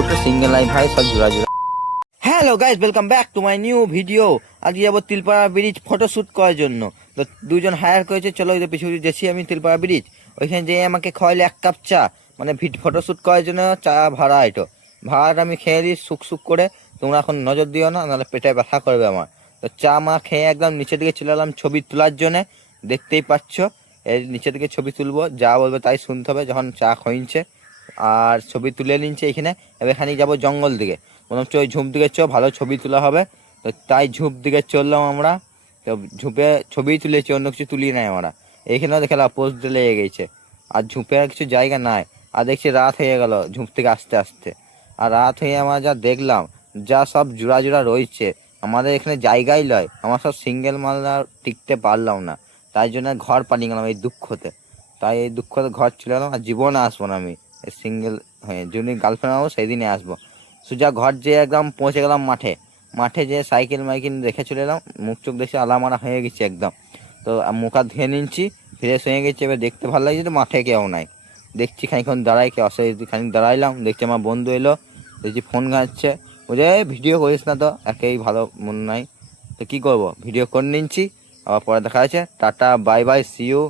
উঠো single line ভাই সব জোড়া জোড়া। Hello guys, welcome back to my new video. আজকে যাবো তিলপাড়া ব্রিজ ফটোশ্যুট করার জন্য। তো দুজন হায়ার করেছে, চলো ওই পিছু যাচ্ছি আমি তিলপাড়া ব্রিজ। ওইখানে যেয়ে আমাকে খাওয়াইলে 1 কাপ চা, মানে ফটোশ্যুট করার জন্য চা ভাড়া। এটা ভাড়াটা আমি খেয়ে দিই সুক সুক করে। তোমরা এখন নজর দিও না, নাহলে পেটে ব্যথা করবে আমার। তো চা মা খেয়ে একদম নিচের দিকে চলে এলাম ছবি তোলার জন্য। দেখতেই পাচ্ছ এই নিচের দিকে ছবি তুলবো, যা বলবে তাই শুনতে হবে যখন চা খইনছে। আর ছবি তুলে নিচ্ছে এখানে। এবার এখানে যাবো জঙ্গল দিকে, মনে হচ্ছে ওই ঝুপ দিকে ভালো ছবি তোলা হবে। তো তাই ঝুপ দিকে চললাম আমরা। তো ঝুপে ছবি তুলেছি, অন্য কিছু তুলি নাই আমরা। এইখানেও দেখলাম পোস্ট লেগে গেছে, আর ঝুপে আর কিছু জায়গা নাই। আর দেখছি রাত হয়ে গেল ঝুপ থেকে আসতে আসতে। আর রাত হয়ে আমরা যা দেখলাম, যা সব জোড়া জোড়া রয়েছে, আমাদের এখানে জায়গাই লয়। আমার সব সিঙ্গেল মাল টিকতে পারলাম না, তাই জন্য ঘর পালিয়ে গেলাম এই দুঃখতে। তাই এই দুঃখতে ঘর চলে এলাম, আর জীবনে আসবো না আমি সিঙ্গেল হয়ে। যেদিন গার্লফ্রেন্ড হবো সেই দিনে আসবো। সোজা ঘর যেয়ে একদম পৌঁছে গেলাম মাঠে। মাঠে যেয়ে সাইকেল মাইকেল রেখে চলে এলাম। মুখ চোখ দেখে আলামারা হয়ে গেছি একদম। তো মুখ হাত ধুয়ে নিচ্ছি, ফ্রেশ হয়ে গেছি। এবার দেখতে ভালো লাগছে, তো মাঠে কেউ নাই। দেখছি খানিক্ষণ দাঁড়াই, কে অসুবিধা খানিক দাঁড়াইলাম, দেখছি আমার বন্ধু এলো। দেখছি ফোন ঘাঁটছে, বুঝে ভিডিও করিস না তো, একেই ভালো মন নাই। তো কী করবো, ভিডিও করে নিচ্ছি। আবার পরে দেখা যাচ্ছে। Tata bye bye, see you.